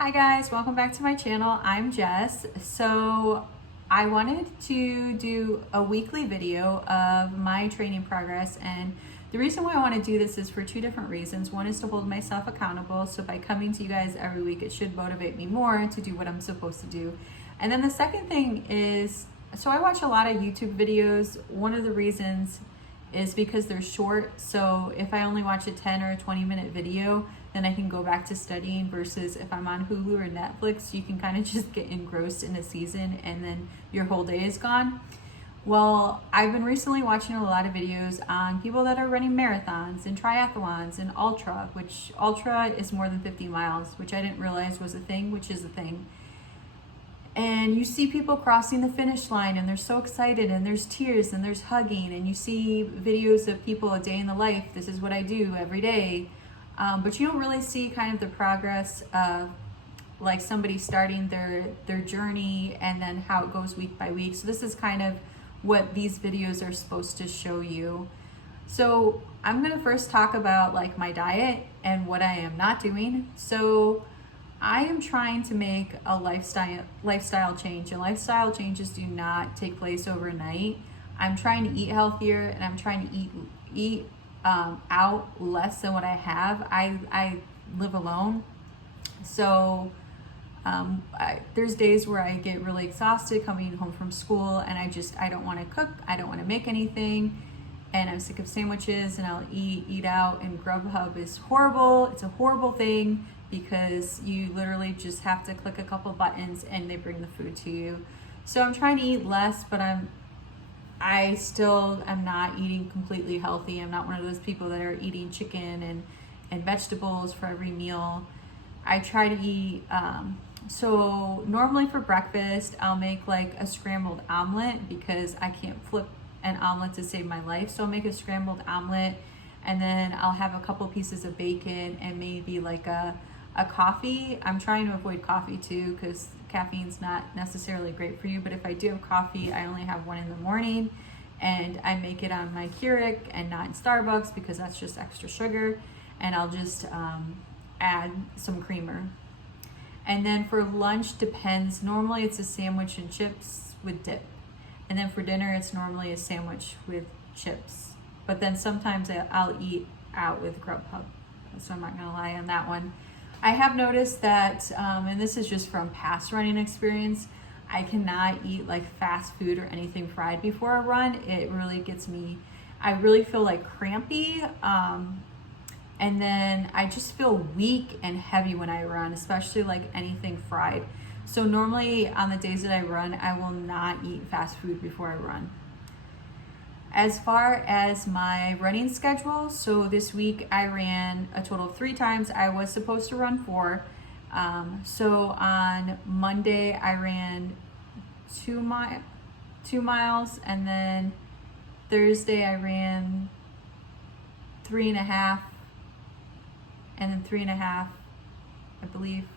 Hi guys, welcome back to my channel. I'm Jess. So I wanted to do a weekly video of my training progress, and the reason why I want to do this is for two different reasons. One is to hold myself accountable, so by coming to you guys every week it should motivate me more to do what I'm supposed to do. And then the second thing is, so I watch a lot of YouTube videos. One of the reasons is because they're short, so if I only watch a 10 or a 20-minute video, then I can go back to studying, versus if I'm on Hulu or Netflix, you can kind of just get engrossed in a season and then your whole day is gone. Well, I've been recently watching a lot of videos on people that are running marathons and triathlons and ultra, which ultra is more than 50 miles, which I didn't realize was a thing, which is a thing. And you see people crossing the finish line and they're so excited, and there's tears and there's hugging, and you see videos of people a day in the life. This is what I do every day. But you don't really see kind of the progress of like somebody starting their journey and then how it goes week by week. So this is kind of what these videos are supposed to show you. So I'm gonna first talk about like my diet and what I am not doing. So I am trying to make a lifestyle change, and lifestyle changes do not take place overnight. I'm trying to eat healthier, and I'm trying to eat out less than what I have. I live alone, so there's days where I get really exhausted coming home from school, and I don't want to cook, I don't want to make anything, and I'm sick of sandwiches, and I'll eat out. And Grubhub is horrible. It's a horrible thing, because you literally just have to click a couple buttons and they bring the food to you. So I'm trying to eat less, but I still am not eating completely healthy. I'm not one of those people that are eating chicken and vegetables for every meal. I try to eat, so normally for breakfast, I'll make like a scrambled omelet, because I can't flip an omelet to save my life. So I'll make a scrambled omelet, and then I'll have a couple pieces of bacon and maybe like a coffee. I'm trying to avoid coffee too, because caffeine's not necessarily great for you. But if I do have coffee, I only have one in the morning, and I make it on my Keurig and not in Starbucks, because that's just extra sugar. And I'll just add some creamer. And then for lunch, depends. Normally it's a sandwich and chips with dip. And then for dinner, it's normally a sandwich with chips. But then sometimes I'll eat out with Grubhub, so I'm not gonna lie on that one. I have noticed that, and this is just from past running experience, I cannot eat like fast food or anything fried before a run. It really gets me, I really feel like crampy, and then I just feel weak and heavy when I run, especially like anything fried. So normally on the days that I run, I will not eat fast food before I run. As far as my running schedule, so this week I ran a total of 3 times. I was supposed to run 4. So on Monday I ran 2 miles, and then Thursday I ran 3.5, and then 3.5, I believe,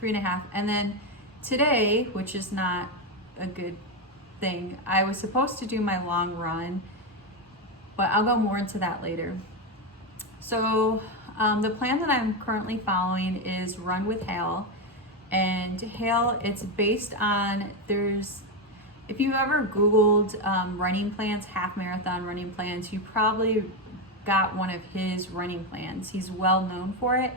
3.5. And then today, which is not a good thing, I was supposed to do my long run, but I'll go more into that later. So the plan that I'm currently following is Run with Hale. And Hale, it's based on, if you ever Googled running plans, half marathon running plans, you probably got one of his running plans. He's well known for it.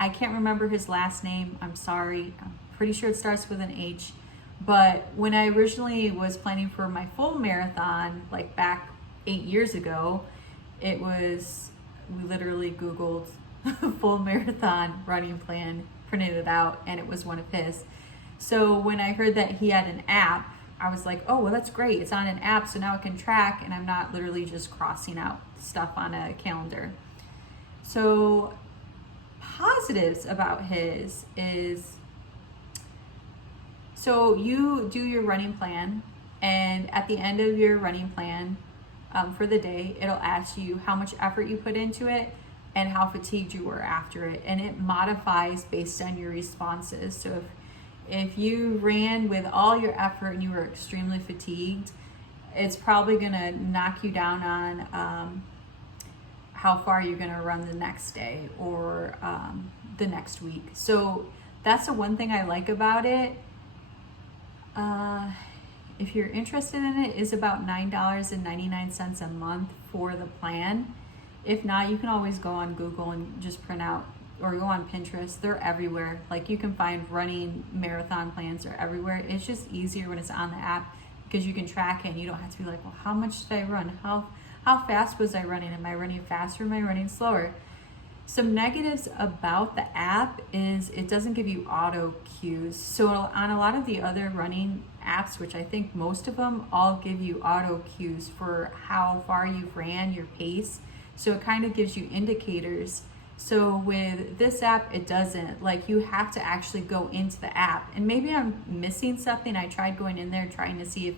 I can't remember his last name, I'm sorry. I'm pretty sure it starts with an H. But when I originally was planning for my full marathon, like back 8 years ago, we literally Googled full marathon running plan, printed it out, and it was one of his. So when I heard that he had an app, I was like, oh, well, that's great. It's on an app, so now I can track, and I'm not literally just crossing out stuff on a calendar. So positives about his is, so you do your running plan, and at the end of your running plan for the day, it'll ask you how much effort you put into it and how fatigued you were after it. And it modifies based on your responses. So if you ran with all your effort and you were extremely fatigued, it's probably gonna knock you down on how far you're gonna run the next day or the next week. So that's the one thing I like about it. If you're interested in it, is about $9.99 a month for the plan. If not, you can always go on Google and just print out, or go on Pinterest. They're everywhere. Like, you can find running marathon plans are everywhere. It's just easier when it's on the app because you can track it and you don't have to be like, well, how much did I run? How fast was I running? Am I running faster? Am I running slower? Some negatives about the app is it doesn't give you auto cues. So on a lot of the other running apps, which I think most of them all give you auto cues for how far you've ran, your pace. So it kind of gives you indicators. So with this app, it doesn't. Like, you have to actually go into the app. And maybe I'm missing something. I tried going in there trying to see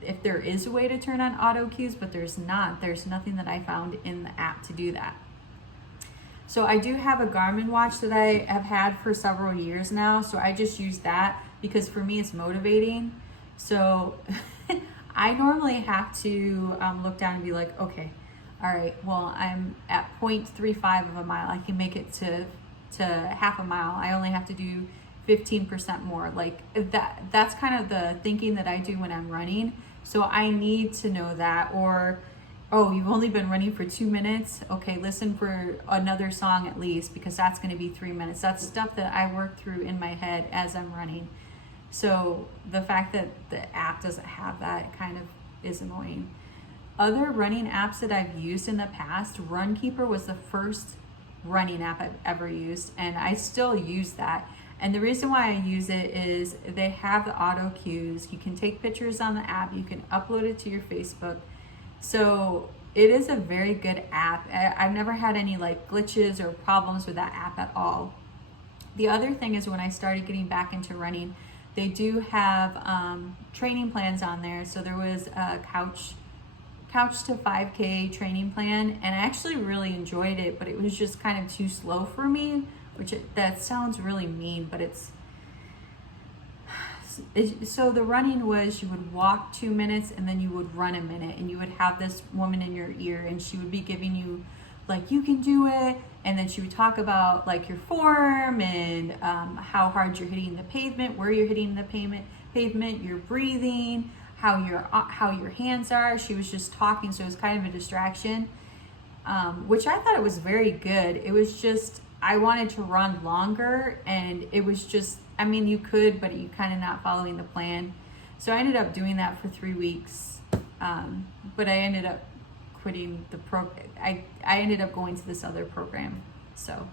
if there is a way to turn on auto cues, but there's not. There's nothing that I found in the app to do that. So I do have a Garmin watch that I have had for several years now. So I just use that because for me it's motivating. So I normally have to look down and be like, okay, all right, well, I'm at 0.35 of a mile. I can make it to half a mile. I only have to do 15% more. Like, that's kind of the thinking that I do when I'm running. So I need to know that. Or, oh, you've only been running for 2 minutes. Okay, listen for another song at least, because that's going to be 3 minutes. That's stuff that I work through in my head as I'm running. So the fact that the app doesn't have that kind of is annoying. Other running apps that I've used in the past, Runkeeper was the first running app I've ever used, and I still use that. And the reason why I use it is they have the auto cues. You can take pictures on the app. You can upload it to your Facebook. So it is a very good app. I've never had any like glitches or problems with that app at all. The other thing is when I started getting back into running, they do have training plans on there. So there was a couch to 5K training plan, and I actually really enjoyed it, but it was just kind of too slow for me, that sounds really mean, but so the running was, you would walk 2 minutes and then you would run a minute, and you would have this woman in your ear and she would be giving you like, you can do it, and then she would talk about like your form and how hard you're hitting the pavement, where you're hitting the pavement, your breathing, how your hands are. She was just talking, so it was kind of a distraction, which I thought it was very good. It was just, I wanted to run longer, and it was just, I mean, you could, but you kind of not following the plan. So I ended up doing that for 3 weeks, but I ended up quitting the program. I ended up going to this other program. So,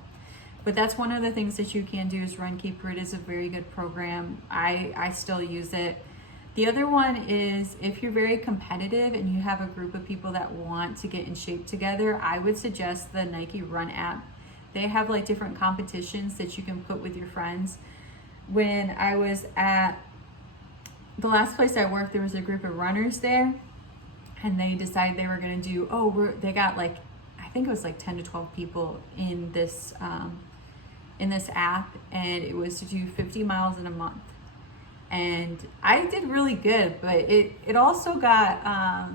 but that's one of the things that you can do is Runkeeper. It is a very good program. I still use it. The other one is if you're very competitive and you have a group of people that want to get in shape together, I would suggest the Nike Run app. They have like different competitions that you can put with your friends. When I was at the last place I worked, there was a group of runners there, and they decided they were going to do, they got like, I think it was like 10 to 12 people in this app, and it was to do 50 miles in a month. And I did really good, but it also got,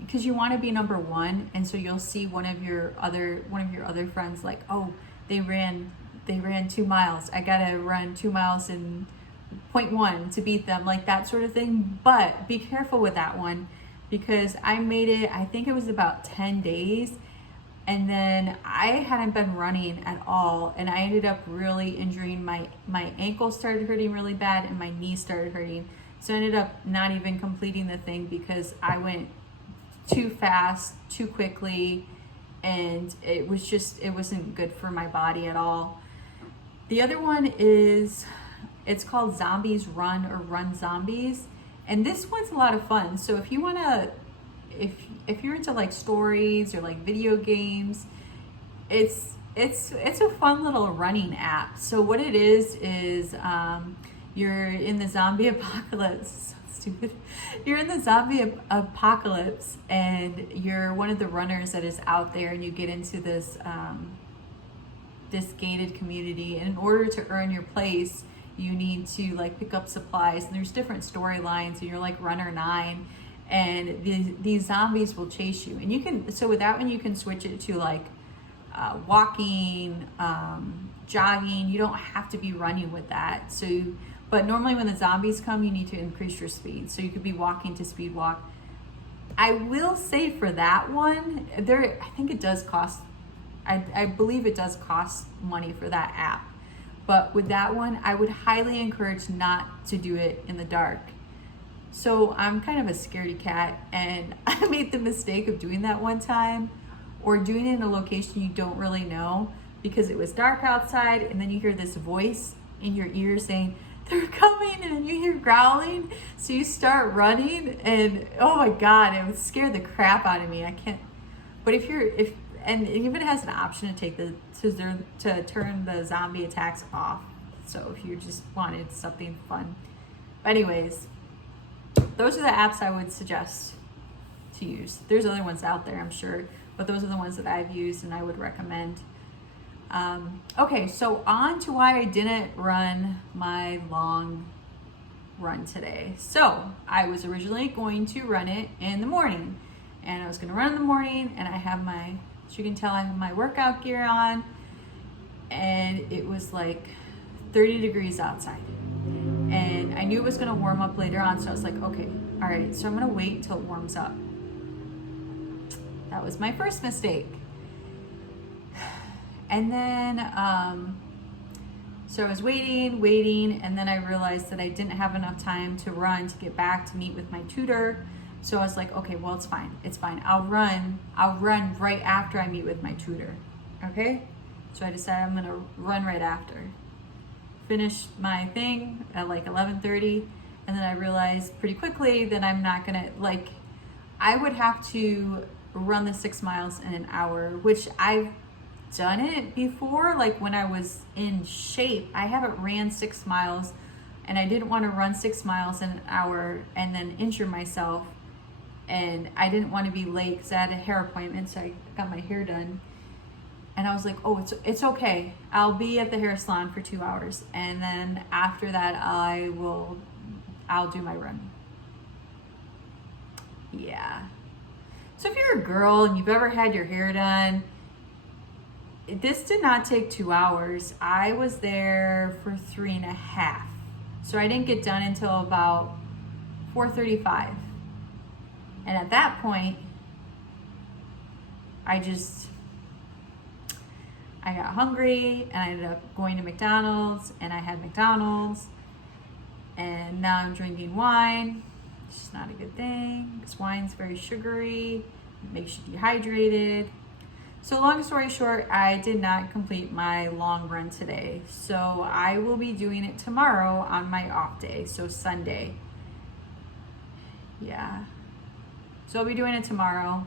because you want to be number one, and so you'll see one of your other friends like, oh, they ran 2 miles. I gotta run 2 miles in 0.1 to beat them, like that sort of thing. But be careful with that one, because I made it, I think it was about 10 days, and then I hadn't been running at all, and I ended up really injuring my ankle started hurting really bad, and my knee started hurting. So I ended up not even completing the thing because I went too fast, too quickly, and it wasn't good for my body at all. The other one is, it's called Zombies Run, or Run Zombies, and this one's a lot of fun. So if you want to, if you're into like stories or like video games, it's a fun little running app. So what it is you're in the zombie apocalypse. Stupid. You're in the zombie apocalypse, and you're one of the runners that is out there, and you get into this this gated community, and in order to earn your place, you need to like pick up supplies, and there's different storylines, and you're like runner 9, and these zombies will chase you, and you can, so with that one you can switch it to like walking, jogging. You don't have to be running with that. But normally when the zombies come, you need to increase your speed. So you could be walking to speed walk. I will say for that one, I think it does cost, I believe it does cost money for that app. But with that one, I would highly encourage not to do it in the dark. So I'm kind of a scaredy cat, and I made the mistake of doing that one time, or doing it in a location you don't really know, because it was dark outside, and then you hear this voice in your ear saying, "They're coming," and you hear growling. So you start running, and oh my God, it would scare the crap out of me. I can't. But and it even has an option to turn the zombie attacks off. So if you just wanted something fun. But anyways, those are the apps I would suggest to use. There's other ones out there, I'm sure, but those are the ones that I've used and I would recommend. Okay, so on to why I didn't run my long run today. So I was originally going to run it in the morning, and I was going to run in the morning, and I have as you can tell, I have my workout gear on, and it was like 30 degrees outside, and I knew it was going to warm up later on. So I was like, okay, all right, so I'm going to wait until it warms up. That was my first mistake. And then, so I was waiting, and then I realized that I didn't have enough time to run to get back to meet with my tutor. So I was like, okay, well, it's fine. I'll run right after I meet with my tutor, okay? So I decided I'm gonna run right after. Finish my thing at like 11:30, and then I realized pretty quickly that I'm not gonna, I would have to run the 6 miles in an hour, which I've done it before, like when I was in shape. I haven't ran 6 miles, and I didn't want to run 6 miles in an hour and then injure myself, and I didn't want to be late because I had a hair appointment, so I got my hair done, and I was like, oh, it's okay, I'll be at the hair salon for 2 hours, and then after that I'll do my run. Yeah. So if you're a girl and you've ever had your hair done, this did not take 2 hours. I was there for 3.5. So I didn't get done until about 4:35. And at that point, I got hungry, and I ended up going to McDonald's, and I had McDonald's, and now I'm drinking wine. It's just not a good thing, because wine's very sugary, it makes you dehydrated. So long story short, I did not complete my long run today. So I will be doing it tomorrow on my off day, so Sunday. Yeah. So I'll be doing it tomorrow.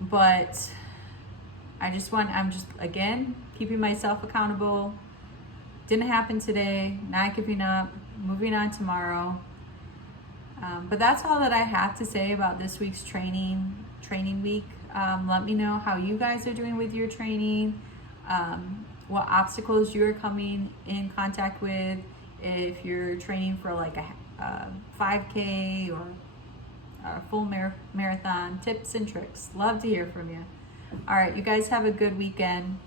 But I'm just, again, keeping myself accountable. Didn't happen today, not giving up, moving on tomorrow. But that's all that I have to say about this week's training week. Let me know how you guys are doing with your training, what obstacles you're coming in contact with, if you're training for like a 5K or a full marathon, tips and tricks. Love to hear from you. All right, you guys have a good weekend.